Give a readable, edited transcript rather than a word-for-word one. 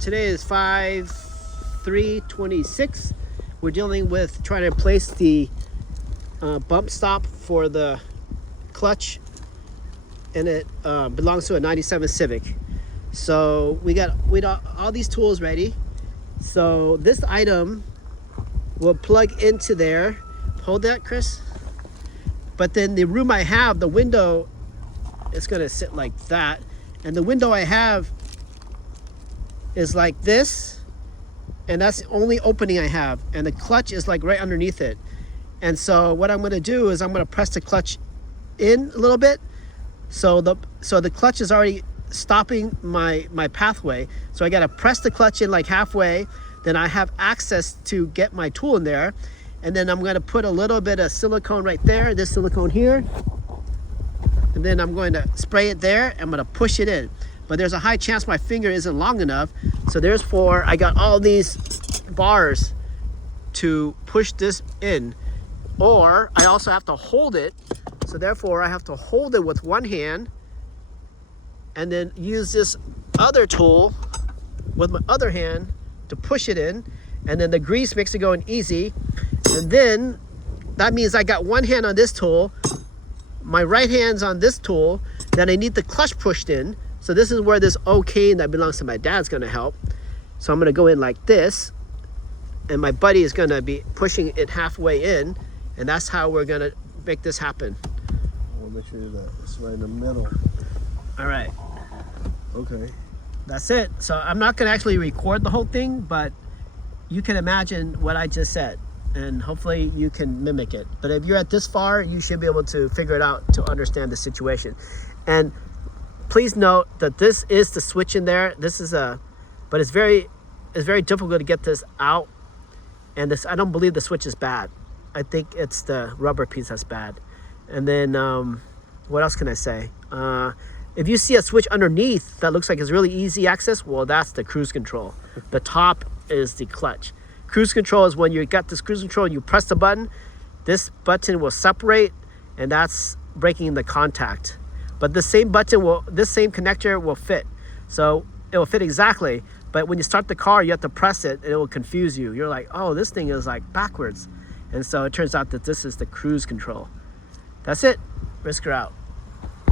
Today is 5/3/26. We're dealing with trying to place the bump stop for the clutch, and it belongs to a 97 Civic. So we got all these tools ready. So this item will plug into there. Hold that, Chris. But then the room I have, the window, it's gonna sit like that, and the window I have is like this, and that's the only opening I have, and the clutch is like right underneath it. And so what I'm going to do is I'm going to press the clutch in a little bit, so the clutch is already stopping my pathway. So I got to press the clutch in like halfway, then I have access to get my tool in there, and then I'm going to put a little bit of silicone right there, this silicone here, and then I'm going to spray it there. I'm going to push it in. But there's a high chance my finger isn't long enough, so therefore I got all these bars to push this in, or I also have to hold it, so therefore I have to hold it with one hand and then use this other tool with my other hand to push it in, and then the grease makes it go in easy. And then that means I got one hand on this tool, my right hand's on this tool, then I need the clutch pushed in. So this is where this cane that belongs to my dad's gonna help. So I'm gonna go in like this, and my buddy is gonna be pushing it halfway in, and that's how we're gonna make this happen. We'll make sure that it's right in the middle. All right. Okay. That's it. So I'm not gonna actually record the whole thing, but you can imagine what I just said, and hopefully you can mimic it. But if you're at this far, you should be able to figure it out to understand the situation. And please note that this is the switch in there. This is but it's very difficult to get this out. And this, I don't believe the switch is bad. I think it's the rubber piece that's bad. And then what else can I say? If you see a switch underneath that looks like it's really easy access, well, that's the cruise control. The top is the clutch. Cruise control is when you got this cruise control and you press the button, this button will separate, and that's breaking the contact. But the same button this same connector will fit. So it will fit exactly, but when you start the car, you have to press it, and it will confuse you. You're like, oh, this thing is like backwards. And so it turns out that this is the cruise control. That's it. Risker out.